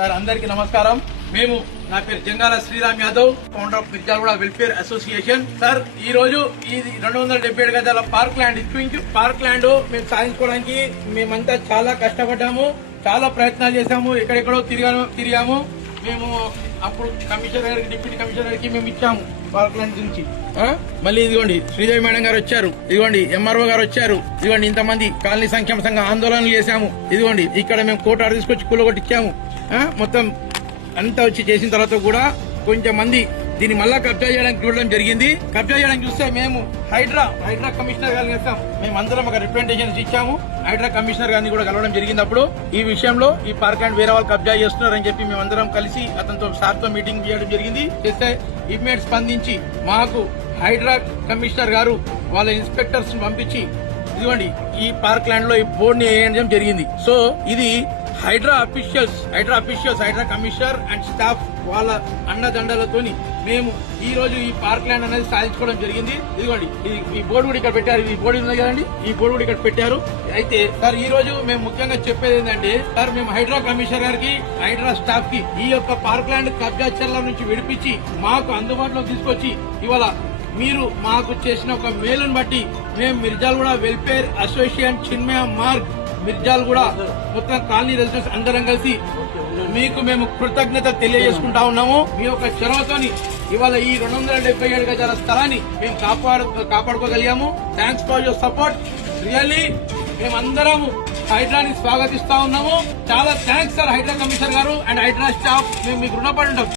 Sir అందరికీ నమస్కారం. మేము నా పేరు Jangala Sriram Yadav, founder of Mirjalaguda welfare association. Sir ఈ రోజు ఈ 277 గజాల పార్క్ ల్యాండ్ మేము సాధించుకోవడానికి మేమంతా చాలా కష్టపడ్డాము, చాలా ప్రయత్నాలు చేశాము, ఎక్కడెక్కడో తిరిగాము. మేము అప్పుడు కమిషనర్ గారికి, డిప్యూటీ కమిషనర్ కి మేము ఇచ్చాము పార్క్ ల్యాండ్ గురించి. మళ్ళీ ఇదిగోండి శ్రీదేవి మేడం గారు వచ్చారు, ఇదిగోండి ఎంఆర్ఓ గారు వచ్చారు, ఇదిగోండి ఇంతమంది కాలనీ సంక్షేమ సంఘ ఆందోళనలు చేశాము. ఇదిగోండి ఇక్కడ మేము కోర్టు ఆర్డర్ తీసుకొచ్చి కూలగొట్టిచ్చాము. మొత్తం అంతా వచ్చి చేసిన తర్వాత కూడా కొంచెం మంది దీన్ని మళ్ళా కబ్జా చేయడానికి చూడడం జరిగింది. కబ్జా చేయడానికి చూస్తే మేము హైడ్రా కమిషనర్ గారిని వేస్తాం. మేము అందరం ఒక రిప్రజెంటేషన్స్ ఇచ్చాము. హైడ్రా కమిషనర్ గారిని కూడా కలవడం జరిగింది. అప్పుడు ఈ విషయంలో ఈ పార్క్ ల్యాండ్ వేరే వాళ్ళు కబ్జా చేస్తున్నారని చెప్పి మేమందరం కలిసి అతనితో సార్తో మీటింగ్ చేయడం జరిగింది. చేస్తే ఇమ్మీడియట్ స్పందించి మాకు హైడ్రా కమిషనర్ గారు వాళ్ళ ఇన్స్పెక్టర్స్ పంపించి ఇదిగోండి ఈ పార్క్ ల్యాండ్ లో ఈ బోర్డు ని వేయడం జరిగింది. సో ఇది హైడ్రా కమిషనర్ అండ్ స్టాఫ్ వాళ్ళ అండదండలతోని మేము ఈ రోజు ఈ పార్క్ ల్యాండ్ అనేది సాధించుకోవడం జరిగింది. ఇదిగోండి ఈ బోర్డు కూడా ఇక్కడ పెట్టారు. ఈ బోర్డు ఉంది కదండి, ఈ బోర్డు కూడా ఇక్కడ పెట్టారు. అయితే సార్ ఈ రోజు మేము ముఖ్యంగా చెప్పేది ఏంటంటే, సార్ మేము హైడ్రా కమిషనర్ గారికి, హైడ్రా స్టాఫ్ కి ఈ యొక్క పార్క్ ల్యాండ్ కబ్జా చర్యల నుంచి విడిపించి మాకు అందుబాటులో తీసుకొచ్చి ఇవాళ మీరు మాకు చేసిన ఒక మేలును బట్టి మేము మిర్జాలగూడ వెల్ఫేర్ అసోసియేషన్ చిన్మయ మార్గ్ మిర్జాలగూడ మొత్తం కాలనీ రెసిడెంట్స్ అందరం కలిసి మీకు మేము కృతజ్ఞత తెలియజేసుకుంటా ఉన్నాము. మీ యొక్క చొరవతోని ఇవాళ ఈ 277 గజాల స్థలాన్ని మేము కాపాడుకోగలిగాము. Thanks for your support. Really మేమందరము హైడ్రాని స్వాగతిస్తా ఉన్నాము. చాలా థ్యాంక్స్ సార్ హైడ్రా కమిషనర్ గారు అండ్ హైడ్రా స్టాఫ్. మేము మీకు రుణపడి ఉంటాం.